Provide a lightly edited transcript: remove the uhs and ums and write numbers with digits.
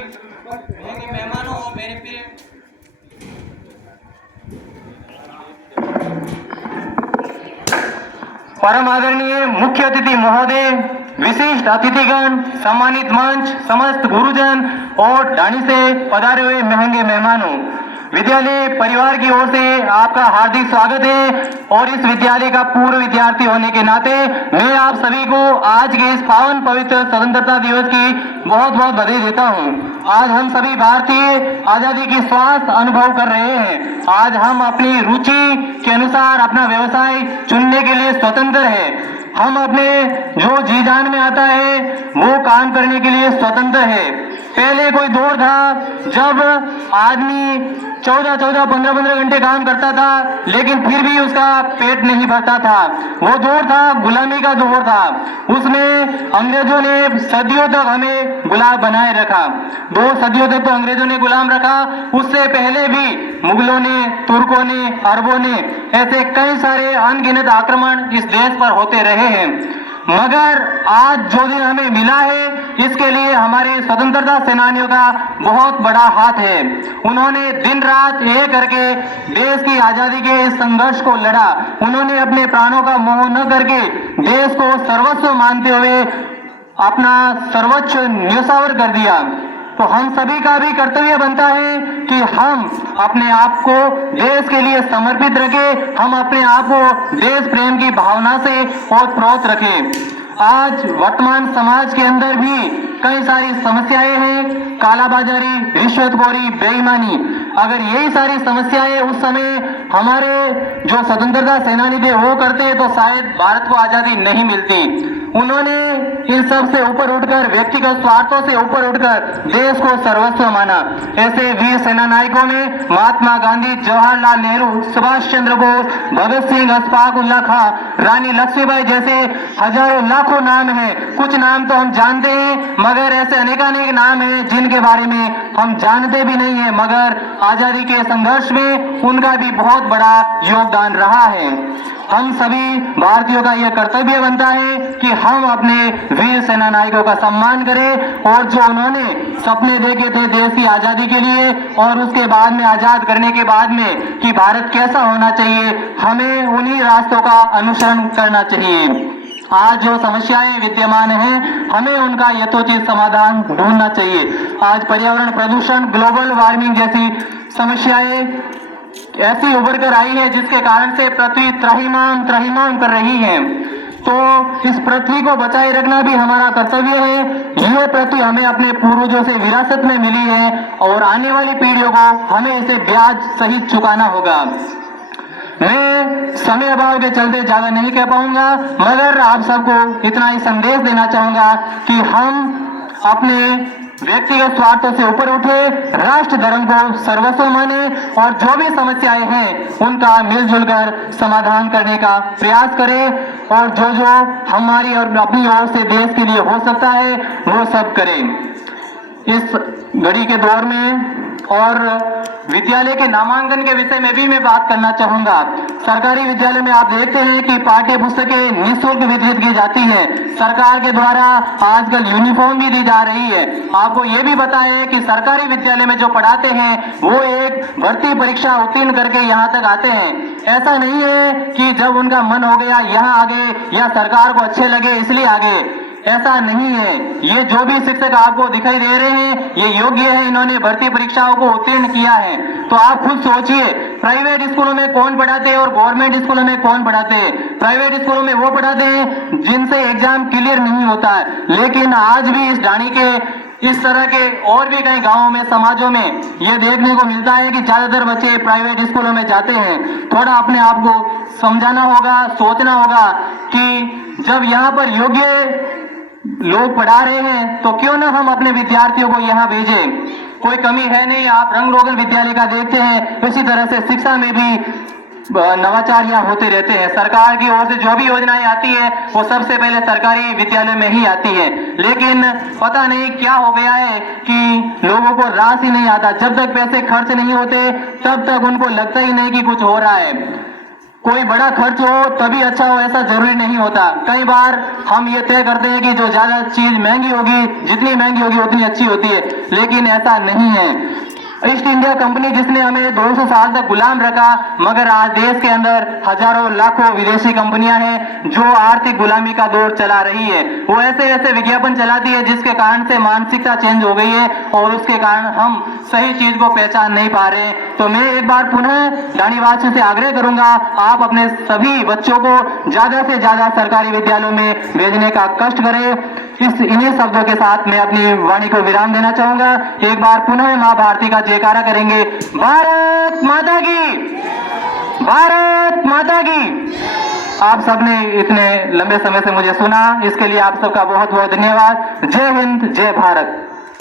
महंगे मेहमानों और मेरे प्रिय परम आदरणीय मुख्य अतिथि महोदय, विशिष्ट अतिथिगण, सम्मानित मंच, समस्त गुरुजन और ढाणी से पधारे हुए महंगे मेहमानों, विद्यालय परिवार की ओर से आपका हार्दिक स्वागत है। और इस विद्यालय का पूर्व विद्यार्थी होने के नाते मैं आप सभी को आज के इस पावन पवित्र स्वतंत्रता दिवस की बहुत बहुत बधाई देता हूं। आज हम सभी भारतीय आजादी की स्वास्थ्य अनुभव कर रहे हैं। आज हम अपनी रुचि के अनुसार अपना व्यवसाय चुनने के लिए स्वतंत्र है। हम अपने जो जी जान में आता है वो काम करने के लिए स्वतंत्र है। पहले कोई दौर था जब आदमी 14-15 घंटे काम करता था, लेकिन फिर भी उसका पेट नहीं भरता था। वो दौर था गुलामी का दौर था। उसमें अंग्रेजों ने सदियों तक हमें गुलाम बनाए रखा। 2 सदियों तक तो अंग्रेजों ने गुलाम रखा। उससे पहले भी मुगलों ने, तुर्कों ने, अरबों ने ऐसे कई सारे अनगिनत आक्रमण इस देश पर होते रहे हैं। मगर आज जो दिन हमें मिला है, इसके लिए हमारे स्वतंत्रता सेनानियों का बहुत बड़ा हाथ है। उन्होंने दिन रात एक करके देश की आजादी के इस संघर्ष को लड़ा। उन्होंने अपने प्राणों का मोह न करके देश को सर्वस्व मानते हुए अपना सर्वोच्च न्योछावर कर दिया। तो हम सभी का भी कर्तव्य बनता है कि हम अपने आप को देश के लिए समर्पित रखें, हम अपने आप को देश प्रेम की भावना से ओतप्रोत रखें। आज वर्तमान समाज के अंदर भी कई सारी समस्याएं हैं, कालाबाजारी, रिश्वतखोरी, बेईमानी। अगर यही सारी समस्याएं उस समय हमारे जो स्वतंत्रता सेनानी थे वो करते तो शायद भारत को आजादी नहीं मिलती। उन्होंने इन सब से ऊपर उठकर, व्यक्तिगत स्वार्थों से ऊपर उठकर देश को सर्वस्व माना। ऐसे वीर सेना नायकों में महात्मा गांधी, जवाहरलाल नेहरू, सुभाष चंद्र बोस, भगत सिंह, अशफाक उल्लाह खां, रानी लक्ष्मीबाई जैसे हजारों लाखों नाम हैं। कुछ नाम तो हम जानते हैं, मगर ऐसे अनेकानेक नाम हैं जिनके बारे में हम जानते भी नहीं है, मगर आजादी के संघर्ष में उनका भी बहुत बड़ा योगदान रहा है। हम सभी भारतीयों का यह कर्तव्य बनता है कि हम अपने वीर सेना नायकों का सम्मान करें और जो उन्होंने सपने देखे थे देश की आजादी के लिए और उसके बाद में आजाद करने के बाद में कि भारत कैसा होना चाहिए, हमें उन्हीं रास्तों का अनुसरण करना चाहिए। आज जो समस्याएं विद्यमान हैं, हमें उनका यथोचित समाधान ढूंढना चाहिए। आज पर्यावरण प्रदूषण, ग्लोबल वार्मिंग जैसी समस्याएं ऐसी उभर कर आई है जिसके कारण से पृथ्वी त्राहिमाम कर रही है। तो इस पृथ्वी को बचाए रखना भी हमारा कर्तव्य है। यह पृथ्वी हमें अपने पूर्वजों से विरासत में मिली है और आने वाली पीढ़ियों को हमें इसे ब्याज सहित चुकाना होगा। मैं समय अभाव के चलते ज्यादा नहीं कह पाऊंगा, मगर आप सबको इतना ही संदेश देना चाहूंगा कि हम अपने व्यक्तिगत स्वार्थों से ऊपर उठे, राष्ट्र धर्म को सर्वस्व माने और जो भी समस्याएं हैं उनका मिलजुल कर समाधान करने का प्रयास करें और जो जो हमारी और अपनी ओर से देश के लिए हो सकता है वो सब करें। इस घड़ी के दौर में और विद्यालय के नामांकन के विषय में भी मैं बात करना चाहूंगा। सरकारी विद्यालय में आप देखते हैं कि पाठ्य पुस्तकें निःशुल्क वितरित की जाती है। सरकार के द्वारा आजकल यूनिफॉर्म भी दी जा रही है। आपको ये भी पता है कि सरकारी विद्यालय में जो पढ़ाते हैं वो एक भर्ती परीक्षा उत्तीर्ण करके यहाँ तक आते हैं। ऐसा नहीं है कि जब उनका मन हो गया यहाँ आ गए या सरकार को अच्छे लगे इसलिए आ गए, ऐसा नहीं है। ये जो भी शिक्षक आपको दिखाई दे रहे हैं ये योग्य है, इन्होंने भर्ती परीक्षाओं को उत्तीर्ण किया है। तो आप खुद सोचिए, प्राइवेट स्कूलों में कौन पढ़ाते हैं और गवर्नमेंट स्कूलों में कौन पढ़ाते हैं। प्राइवेट स्कूलों में वो पढ़ाते हैं जिनसे एग्जाम क्लियर नहीं होता है, लेकिन आज भी इस ढाणी के इस तरह के और भी कई गांवों में, समाजों में ये देखने को मिलता है कि ज्यादातर बच्चे प्राइवेट स्कूलों में जाते हैं। थोड़ा अपने आप को समझाना होगा, सोचना होगा कि जब यहाँ पर योग्य लोग पढ़ा रहे हैं तो क्यों ना हम अपने विद्यार्थियों को यहाँ भेजें। कोई कमी है नहीं। आप रंग रोगन विद्यालय का देखते हैं, इसी तरह से शिक्षा में भी नवाचार यहाँ होते रहते हैं। सरकार की ओर से जो भी योजनाएं आती है वो सबसे पहले सरकारी विद्यालय में ही आती है, लेकिन पता नहीं क्या हो गया है कि लोगों को रास ही नहीं आता। जब तक पैसे खर्च नहीं होते तब तक उनको लगता ही नहीं कि कुछ हो रहा है। कोई बड़ा खर्च हो तभी अच्छा हो ऐसा जरूरी नहीं होता। कई बार हम ये तय करते हैं कि जो ज्यादा चीज महंगी होगी, जितनी महंगी होगी उतनी अच्छी होती है, लेकिन ऐसा नहीं है। ईस्ट इंडिया कंपनी जिसने हमें 200 साल तक गुलाम रखा, मगर आज देश के अंदर हजारों लाखों विदेशी कंपनियां हैं जो आर्थिक गुलामी का दौर चला रही है। वो ऐसे ऐसे विज्ञापन चलाती है जिसके कारण से मानसिकता चेंज हो गई है और उसके कारण हम सही चीज को पहचान नहीं पा रहे। तो मैं एक बार पुनः ढाणीवासियों से आग्रह करूंगा, आप अपने सभी बच्चों को ज्यादा से ज्यादा सरकारी विद्यालयों में भेजने का कष्ट करें। इन्हीं शब्दों के साथ मैं अपनी वाणी को विराम देना चाहूंगा। एक बार पुनः मां भारती का जयकारा करेंगे। भारत माता की, भारत माता की। आप सबने इतने लंबे समय से मुझे सुना, इसके लिए आप सबका बहुत बहुत धन्यवाद। जय हिंद, जय भारत।